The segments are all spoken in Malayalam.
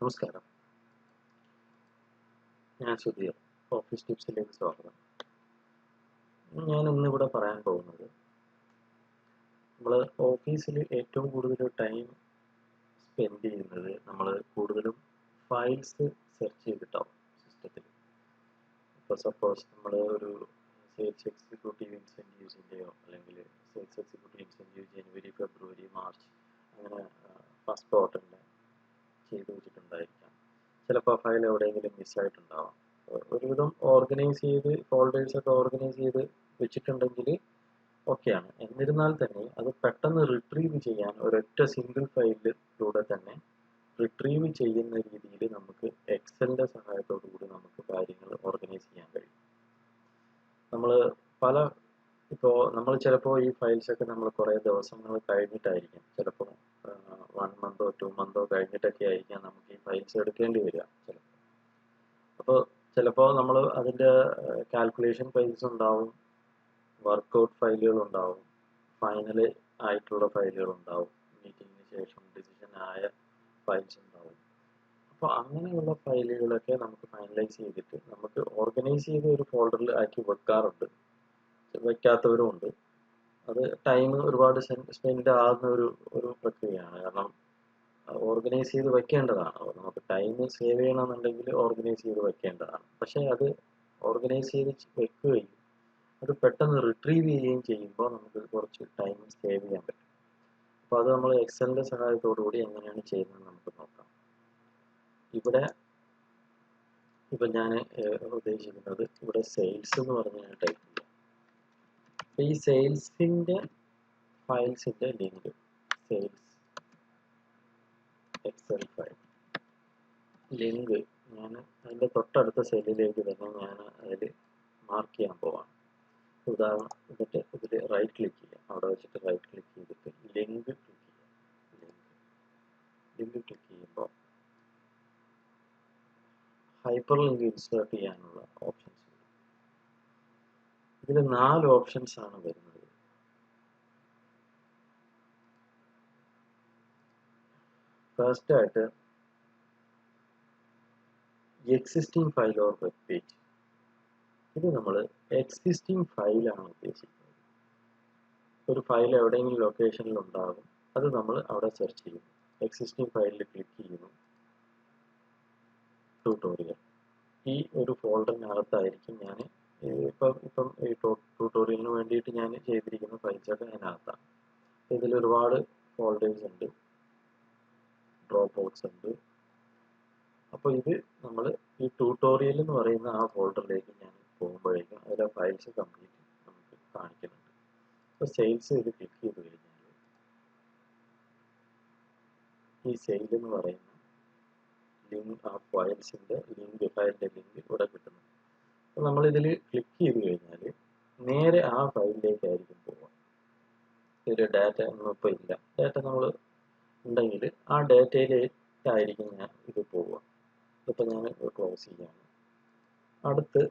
നമസ്കാരം, ഞാൻ സുധീർ. ഓഫീസ് ടിപ്സിലേക്ക് സ്വാഗതം. ഞാൻ ഇന്നിവിടെ പറയാൻ പോകുന്നത് നമ്മൾ ഓഫീസിൽ ഏറ്റവും കൂടുതൽ ടൈം സ്പെൻഡ് ചെയ്യുന്നത് നമ്മൾ കൂടുതലും ഫയൽസ് സെർച്ച് ചെയ്തിട്ടാവും സിസ്റ്റത്തിൽ. ഇപ്പോൾ സപ്പോസ് നമ്മൾ ഒരു സെയിൽസ് എക്സിക്യൂട്ടീവ് ഇൻസെൻറ്റീവ്സിൻ്റെയോ അല്ലെങ്കിൽ സെയിൽസ് എക്സിക്യൂട്ടീവ് ഇൻസെൻറ്റീവ് ജനുവരി, ഫെബ്രുവരി, മാർച്ച് അങ്ങനെ ഫസ്റ്റ് ക്വാർട്ടറിൻ്റെ ചെയ്തു വെച്ചിട്ടുണ്ടായിരിക്കാം. ചിലപ്പോൾ ആ ഫയൽ എവിടെയെങ്കിലും മിസ്സായിട്ടുണ്ടാവാം. ഒരുവിധം ഓർഗനൈസ് ചെയ്ത് ഫോൾഡേഴ്സൊക്കെ ഓർഗനൈസ് ചെയ്ത് വെച്ചിട്ടുണ്ടെങ്കിൽ ഓക്കെയാണ്. എന്നിരുന്നാൽ തന്നെ അത് പെട്ടെന്ന് റിട്രീവ് ചെയ്യാൻ ഒരൊറ്റ സിംഗിൾ ഫയലിലൂടെ തന്നെ റിട്രീവ് ചെയ്യുന്ന രീതിയിൽ നമുക്ക് എക്സലിൻ്റെ സഹായത്തോടു കൂടി നമുക്ക് കാര്യങ്ങൾ ഓർഗനൈസ് ചെയ്യാൻ കഴിയും. നമ്മൾ ചിലപ്പോൾ ഈ ഫയൽസൊക്കെ നമ്മൾ കുറേ ദിവസങ്ങൾ കഴിഞ്ഞിട്ടായിരിക്കും, ചിലപ്പോൾ 1 മന്തോ 2 മന്തോ കഴിഞ്ഞിട്ടൊക്കെ ആയിരിക്കാം നമുക്ക് ഈ ഫയൽസ് എടുക്കേണ്ടി വരിക ചിലപ്പോൾ. അപ്പോൾ ചിലപ്പോൾ നമ്മൾ അതിൻ്റെ കാൽക്കുലേഷൻ ഫയൽസ് ഉണ്ടാവും, വർക്കൗട്ട് ഫയലുകൾ ഉണ്ടാവും, ഫൈനൽ ആയിട്ടുള്ള ഫയലുകൾ ഉണ്ടാവും, മീറ്റിങ്ങിന് ശേഷം ഡിസിഷൻ ആയ ഫയൽസ് ഉണ്ടാവും. അപ്പോൾ അങ്ങനെയുള്ള ഫയലുകളൊക്കെ നമുക്ക് ഫൈനലൈസ് ചെയ്തിട്ട് നമുക്ക് ഓർഗനൈസ് ചെയ്ത് ഒരു ഫോൾഡറിൽ ആക്കി വെക്കാറുണ്ട്, വയ്ക്കാത്തവരും ഉണ്ട്. അത് ടൈം ഒരുപാട് സ്പെൻഡ് ആകുന്ന ഒരു പ്രക്രിയയാണ്. കാരണം ഓർഗനൈസ് ചെയ്ത് വെക്കേണ്ടതാണ്. നമുക്ക് ടൈം സേവ് ചെയ്യണമെന്നുണ്ടെങ്കിൽ ഓർഗനൈസ് ചെയ്ത് വെക്കേണ്ടതാണ്. പക്ഷേ അത് ഓർഗനൈസ് ചെയ്ത് വെക്കുകയും അത് പെട്ടെന്ന് റിട്രീവ് ചെയ്യുകയും ചെയ്യുമ്പോൾ നമുക്ക് കുറച്ച് ടൈം സേവ് ചെയ്യാൻ പറ്റും. അപ്പോൾ അത് നമ്മൾ എക്സലിൻ്റെ സഹായത്തോടു കൂടി എങ്ങനെയാണ് ചെയ്യുന്നത് നമുക്ക് നോക്കാം. ഇവിടെ ഇപ്പം ഞാൻ ഉദ്ദേശിക്കുന്നത് ഇവിടെ സെയിൽസ് എന്ന് പറഞ്ഞ് ഞാൻ ടൈപ്പ് ചെയ്യാം. അപ്പോൾ ഈ സെയിൽസിൻ്റെ ഫയൽസിൻ്റെ link sales excel file link ഞാൻ അതിൻ്റെ തൊട്ടടുത്ത സെല്ലിലേക്ക് തന്നെ ഞാൻ അതിൽ മാർക്ക് ചെയ്യാൻ പോവാണ്. ഉദാഹരണം എന്നിട്ട് ഇതിൽ റൈറ്റ് ക്ലിക്ക് ചെയ്യാം. അവിടെ വെച്ചിട്ട് റൈറ്റ് ക്ലിക്ക് ചെയ്തിട്ട് ലിങ്ക് ക്ലിക്ക് ചെയ്യാം. ലിങ്ക് ക്ലിക്ക് ചെയ്യുമ്പോൾ ഹൈപ്പർ ലിങ്ക് ഇൻസേർട്ട് ചെയ്യാനുള്ള ഓപ്ഷൻസ് വരും. ഇതിൽ 4 ഓപ്ഷൻസ് ആണ് വരുന്നത്. ഫസ്റ്റ് ആയിട്ട് existing file or web page. ഇത് നമ്മൾ എക്സിസ്റ്റിംഗ് ഫയലാണ് ഉദ്ദേശിക്കുന്നത്. ഒരു ഫയൽ എവിടെയെങ്കിലും ലൊക്കേഷനിൽ ഉണ്ടാകും, അത് നമ്മൾ അവിടെ സെർച്ച് ചെയ്യുന്നു. എക്സിസ്റ്റിംഗ് ഫയലിൽ ക്ലിക്ക് ചെയ്യുന്നു. ട്യൂട്ടോറിയൽ ഈ ഒരു ഫോൾഡറിനകത്തായിരിക്കും ഞാൻ ഇപ്പം ഈ ട്യൂട്ടോറിയലിന് വേണ്ടിയിട്ട് ഞാൻ ചെയ്തിരിക്കുന്ന ഫയൽസൊക്കെ അതിനകത്താണ്. ഇതിൽ ഒരുപാട് ഫോൾഡേഴ്സ് ഉണ്ട്, ഡ്രോപ്പ് ബോക്സ് ഉണ്ട്. അപ്പോൾ ഇത് നമ്മൾ ഈ ട്യൂട്ടോറിയൽ എന്ന് പറയുന്ന ആ ഫോൾഡറിലേക്ക് ഞാൻ പോകുമ്പോഴേക്കും അതിലെ ഫയൽസ് കംപ്ലീറ്റ് നമുക്ക് കാണിക്കുന്നുണ്ട്. അപ്പോൾ സെയിൽസ് ഇത് ക്ലിക്ക് ചെയ്ത് കഴിഞ്ഞാൽ ഈ സെയിൽ എന്ന് പറയുന്ന ലിങ്ക് ആ ഫയൽസിൻ്റെ ഫയലിൻ്റെ ലിങ്ക് ഇവിടെ കിട്ടുന്നു. അപ്പോൾ നമ്മളിതിൽ ക്ലിക്ക് ചെയ്ത് കഴിഞ്ഞാൽ നേരെ ആ ഫയലിലേക്കായിരിക്കും പോവുക. ഇതിൽ ഡാറ്റ ഒന്നും ഇപ്പോൾ ഇല്ല. ഡാറ്റ നമ്മൾ ഉണ്ടെങ്കിൽ ആ ഡാറ്റയിലേക്കായിരിക്കും ഞാൻ ഇത് പോവുക. ഇതിപ്പോൾ ഞാൻ ക്ലോസ് ചെയ്യാണ്. അടുത്ത്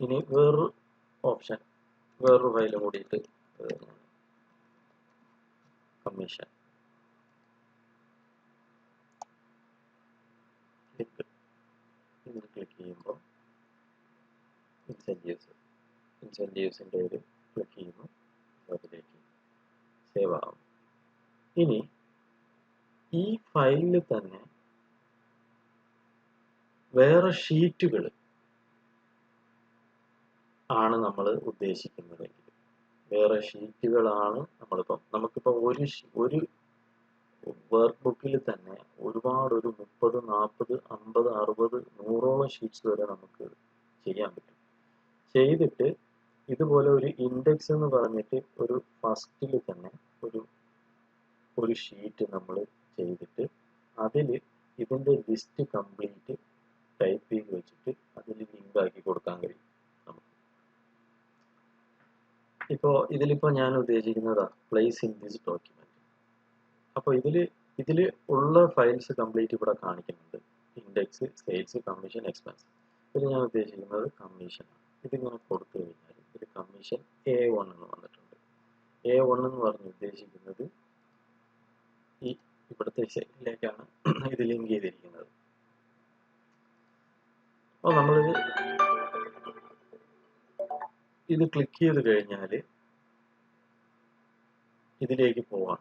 ഇനി വേറൊരു ഓപ്ഷൻ, വേറൊരു ഫയൽ കൂടിയിട്ട് കമ്മീഷൻ ഇതിൽ ക്ലിക്ക് ചെയ്യുമ്പോൾ ഇൻസെൻറ്റീവ്സിൻ്റെ ഒരു ക്ലിക്ക് ചെയ്യുന്നു, അതിലേക്ക് സേവ് ആവും. ഇനി ഈ ഫയലിൽ തന്നെ വേറെ ഷീറ്റുകൾ ആണ് നമ്മൾ ഉദ്ദേശിക്കുന്നതെങ്കിൽ, വേറെ ഷീറ്റുകളാണ് നമുക്കിപ്പോൾ ഒരു വർക്ക് ബുക്കിൽ തന്നെ ഒരുപാട് ഒരു 30, 40, 50, 60, 100ഓളം ഷീറ്റ്സ് വരെ നമുക്ക് ചെയ്യാൻ പറ്റും. ചെയ്തിട്ട് ഇതുപോലെ ഒരു ഇൻഡെക്സ് എന്ന് പറഞ്ഞിട്ട് ഒരു ഫസ്റ്റിൽ തന്നെ ഒരു ഷീറ്റ് നമ്മൾ ചെയ്തിട്ട് അതിൽ ഇതിൻ്റെ ലിസ്റ്റ് കംപ്ലീറ്റ് ടൈപ്പ് ചെയ്ത് വെച്ചിട്ട് അതിൽ ലിങ്ക് ആക്കി കൊടുക്കാൻ കഴിയും നമുക്ക്. ഇതിലിപ്പോൾ ഞാൻ ഉദ്ദേശിക്കുന്നത് പ്ലേസ് ഇൻ ദിസ് ഡോക്യുമെന്റ്. അപ്പോൾ ഇതിൽ ഉള്ള ഫയൽസ് കംപ്ലീറ്റ് ഇവിടെ കാണിക്കുന്നുണ്ട്. Index, sales, commission, expense. ഇതിൽ ഞാൻ ഉദ്ദേശിക്കുന്നത് കമ്മീഷനാണ്. ഇതിങ്ങനെ കൊടുത്തു കഴിഞ്ഞാൽ ഇതിൽ കമ്മീഷൻ A1 എന്ന് വന്നിട്ടുണ്ട്. A1 എന്ന് പറഞ്ഞ് ഉദ്ദേശിക്കുന്നത് ഇവിടുത്തെ സൈറ്റിലേക്കാണ് ഇത് ലിങ്ക് ചെയ്തിരിക്കുന്നത്. അപ്പോൾ നമ്മളിത് ക്ലിക്ക് ചെയ്ത് കഴിഞ്ഞാൽ ഇതിലേക്ക് പോവാം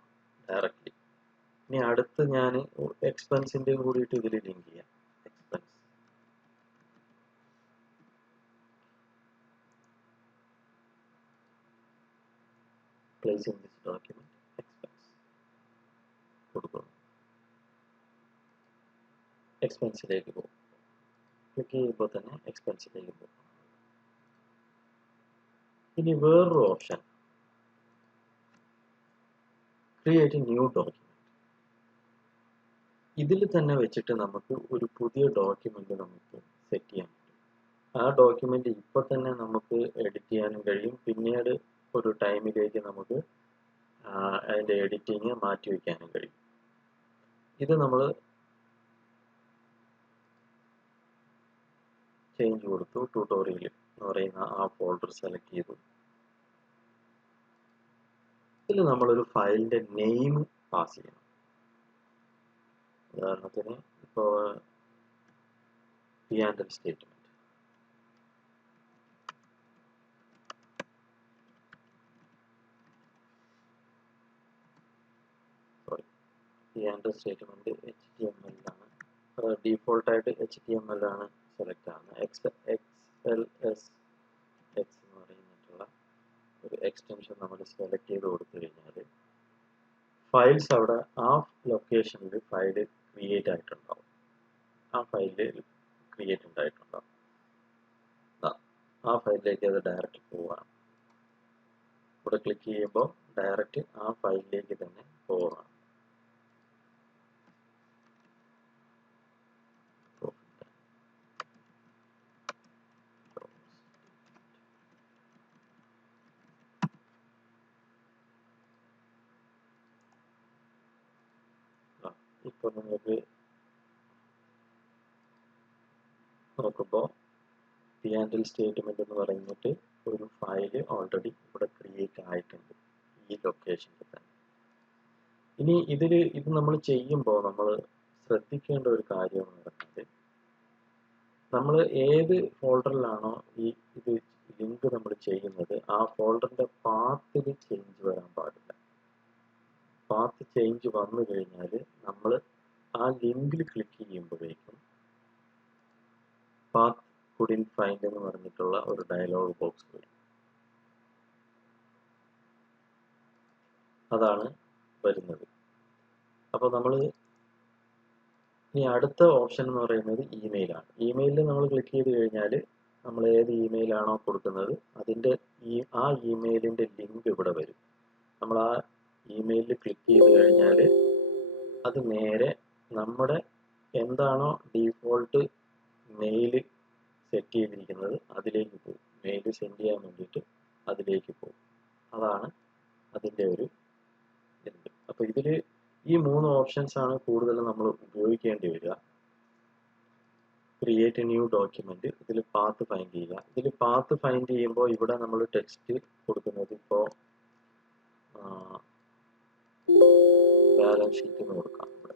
ഡയറക്റ്റ്ലി. ഇനി അടുത്ത് ഞാൻ എക്സ്പെൻസിൻ്റെയും കൂടിയിട്ട് ഇതിൽ ലിങ്ക് ചെയ്യാം. Expense place in this document expense കൊടുക്കുന്നു. എക്സ്പെൻസിലേക്ക് പോകും. ക്ലിക്ക് ചെയ്യുമ്പോൾ തന്നെ എക്സ്പെൻസിലേക്ക് പോകും. ഇനി വേറൊരു ഓപ്ഷൻ, ക്രിയേറ്റ് ന്യൂ ഡോക്യുമെന്റ്. ഇതിൽ തന്നെ വെച്ചിട്ട് നമുക്ക് ഒരു പുതിയ ഡോക്യുമെന്റ് നമുക്ക് സെറ്റ് ചെയ്യാൻ പറ്റും. ആ ഡോക്യുമെന്റ് ഇപ്പൊ തന്നെ നമുക്ക് എഡിറ്റ് ചെയ്യാനും കഴിയും. പിന്നീട് ഒരു ടൈമിലേക്ക് നമുക്ക് അതിന്റെ എഡിറ്റിങ് മാറ്റി വയ്ക്കാനും കഴിയും. ഇത് നമ്മൾ ചേഞ്ച് കൊടുത്തു. ട്യൂട്ടോറിയൽ എന്ന് പറയുന്ന ആ ഫോൾഡർ സെലക്ട് ചെയ്തു. ഇതിൽ നമ്മളൊരു ഫയലിന്റെ നെയിം പാസ് ചെയ്യണം. ഉദാഹരണത്തിന് ഇപ്പോൾ P&L statement, P&L statement HTML ആണ്. ഡീഫോൾട്ടായിട്ട് HTML ആണ് സെലക്ട് ആകുന്നത്. XLSX എന്ന് പറയുന്നിട്ടുള്ള ഒരു എക്സ്റ്റൻഷൻ നമ്മൾ സെലക്ട് ചെയ്ത് കൊടുത്തു കഴിഞ്ഞാൽ ഫയൽസ് അവിടെ ആ ലൊക്കേഷനിൽ ഫയൽ ക്രിയേറ്റ് ആയിട്ടുണ്ടാവും. ആ ഫയലിൽ ക്രിയേറ്റ് ഉണ്ടായിട്ടുണ്ടാവും. ആ ഫയലിലേക്ക് അത് ഡയറക്റ്റ് പോവാണ്. ഇവിടെ ക്ലിക്ക് ചെയ്യുമ്പോൾ ഡയറക്റ്റ് ആ ഫയലിലേക്ക് തന്നെ പോവാണ്. ഇപ്പോൾ നിങ്ങൾക്ക് നോക്കുമ്പോൾ P&L സ്റ്റേറ്റ്മെന്റ് എന്ന് പറഞ്ഞിട്ട് ഒരു ഫയൽ ഓൾറെഡി ഇവിടെ ക്രിയേറ്റ് ആയിട്ടുണ്ട് ഈ ലൊക്കേഷനിൽ തന്നെ. ഇനി ഇത് നമ്മൾ ചെയ്യുമ്പോൾ നമ്മൾ ശ്രദ്ധിക്കേണ്ട ഒരു കാര്യം എന്ന് പറയുന്നത്, നമ്മൾ ഏത് ഫോൾഡറിലാണോ ഇത് ലിങ്ക് നമ്മൾ ചെയ്യുന്നത് ആ ഫോൾഡറിന്റെ പാത്തിൽ ചേഞ്ച് വരാൻ പാടില്ല. പാത്ത് ചേഞ്ച് വന്നു കഴിഞ്ഞാൽ നമ്മൾ ആ ലിങ്കിൽ ക്ലിക്ക് ചെയ്യുമ്പോഴേക്കും പാത്ത് couldn't find എന്ന് പറഞ്ഞിട്ടുള്ള ഒരു ഡയലോഗ് ബോക്സ് വരും. അതാണ് വരുന്നത്. അപ്പോൾ നമ്മൾ ഇനി അടുത്ത ഓപ്ഷൻ എന്ന് പറയുന്നത് ഇമെയിലാണ്. ഇമെയിലിൽ നമ്മൾ ക്ലിക്ക് ചെയ്ത് കഴിഞ്ഞാൽ നമ്മൾ ഏത് ഇമെയിലാണോ കൊടുക്കുന്നത് അതിൻ്റെ ആ ഇമെയിലിൻ്റെ ലിങ്ക് ഇവിടെ വരും. നമ്മൾ ആ ഇമെയിലിൽ ക്ലിക്ക് ചെയ്ത് കഴിഞ്ഞാൽ അത് നേരെ നമ്മുടെ എന്താണോ ഡീഫോൾട്ട് മെയിൽ സെറ്റ് ചെയ്തിരിക്കുന്നത് അതിലേക്ക് പോകും. മെയിൽ സെൻഡ് ചെയ്യാൻ വേണ്ടിയിട്ട് അതിലേക്ക് പോകും. അതാണ് അതിൻ്റെ ഒരു ലിങ്ക്. അപ്പോൾ ഇതിൽ ഈ 3 ഓപ്ഷൻസ് ആണ് കൂടുതലും നമ്മൾ ഉപയോഗിക്കേണ്ടി വരിക. ക്രിയേറ്റ് ന്യൂ ഡോക്യുമെന്റ്, ഇതിൽ പാത്ത് ഫൈൻഡ് ചെയ്യുക. ഇതിൽ പാത്ത് ഫൈൻഡ് ചെയ്യുമ്പോൾ ഇവിടെ നമ്മൾ ടെക്സ്റ്റ് കൊടുക്കുന്നത് ഇപ്പോൾ ബാലൻസ് ഷീറ്റ് എന്ന് കൊടുക്കാം. ഇവിടെ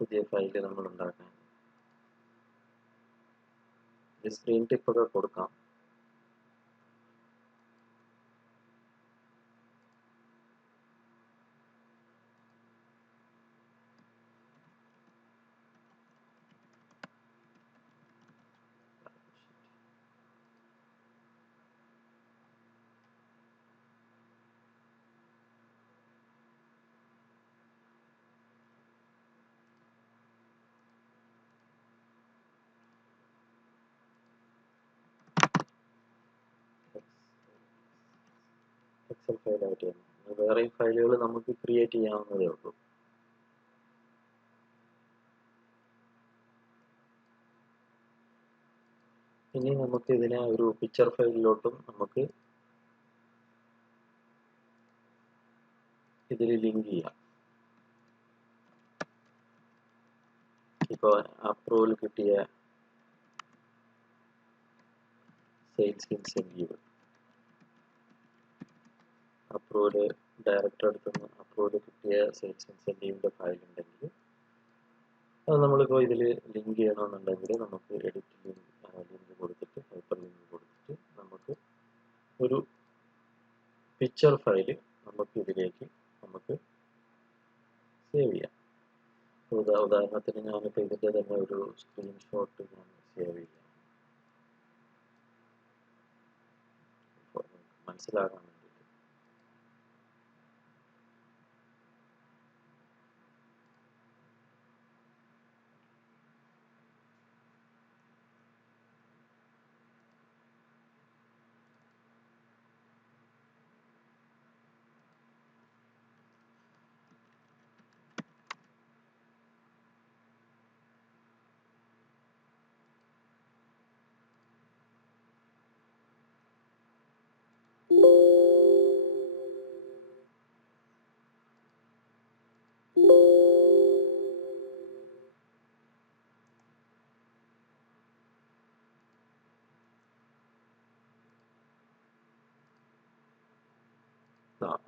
പുതിയ ഫയല് നമ്മൾ ഉണ്ടാക്കാൻ സ്ക്രീൻ ടിപ്പ് ഒക്കെ കൊടുക്കാം. എക്സൽ ഫയലായിട്ട് തന്നെ വേറെ ഫയലുകൾ നമുക്ക് ക്രിയേറ്റ് ചെയ്യാവുന്നതേ ഉള്ളൂ. ഇനി നമുക്ക് ഇതിനെ ഒരു പിക്ചർ ഫയലിലോട്ടും നമുക്ക് ഇതിൽ ലിങ്ക് ചെയ്യാം. ഇപ്പോൾ അപ്രൂവൽ കിട്ടിയ സെയിൽസ് ഇൻസെൻറ്റീവ് അപ്രൂവൽ ഡയറക്ടർ അടുത്തുനിന്ന് അപ്രൂവൽ കിട്ടിയ സെയിൽസ് ഇൻസെൻറ്റീവിൻ്റെ ഫയൽ ഉണ്ടെങ്കിൽ അത് നമ്മളിപ്പോൾ ഇതിൽ ലിങ്ക് ചെയ്യണമെന്നുണ്ടെങ്കിൽ നമുക്ക് എഡിറ്റ് ലിങ്ക് കൊടുത്തിട്ട് ഹൈപ്പർ ലിങ്ക് കൊടുത്തിട്ട് നമുക്ക് ഒരു പിക്ചർ ഫയൽ നമുക്ക് ഇതിലേക്ക് നമുക്ക് സേവ് ചെയ്യാം. ഉദാഹരണത്തിന് ഞാനിപ്പോൾ ഇതിൻ്റെ തന്നെ ഒരു സ്ക്രീൻഷോട്ട് ഞാൻ സേവ് ചെയ്യാം മനസ്സിലാകാൻ വേണ്ടിയിട്ട്.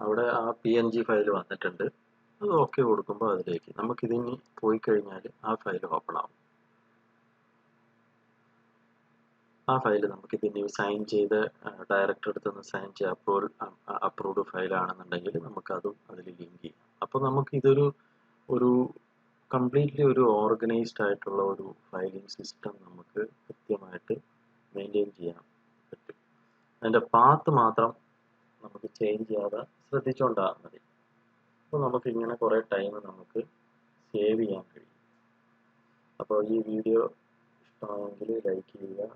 അവിടെ ആ PNG ഫയൽ വന്നിട്ടുണ്ട്. അത് ഓക്കെ കൊടുക്കുമ്പോൾ അതിലേക്ക് നമുക്കിതിനി പോയി കഴിഞ്ഞാൽ ആ ഫയൽ ഓപ്പൺ ആവും. ആ ഫയൽ നമുക്കിതിന് സൈൻ ചെയ്ത് ഡയറക്ടർ അടുത്തുനിന്ന് സൈൻ ചെയ്ത് അപ്രൂവ്ഡ് ഫയലാണെന്നുണ്ടെങ്കിൽ നമുക്കതും അതിൽ ലിങ്ക് ചെയ്യാം. അപ്പോൾ നമുക്ക് ഇതൊരു കംപ്ലീറ്റ്ലി ഒരു ഓർഗനൈസ്ഡ് ആയിട്ടുള്ള ഒരു ഫയലിംഗ് സിസ്റ്റം നമുക്ക് കൃത്യമായിട്ട് മെയിൻറ്റെയിൻ ചെയ്യാൻ പറ്റും. അതിൻ്റെ പാത്ത് മാത്രം നമുക്ക് ചേഞ്ച് ചെയ്യാതെ ശ്രദ്ധിച്ചുകൊണ്ടാൽ മതി. അപ്പോൾ നമുക്ക് ഇങ്ങനെ കുറേ ടൈം നമുക്ക് സേവ് ചെയ്യാൻ കഴിയും. അപ്പോൾ ഈ വീഡിയോ ഇഷ്ടമായെങ്കിൽ ലൈക്ക് ചെയ്യുക,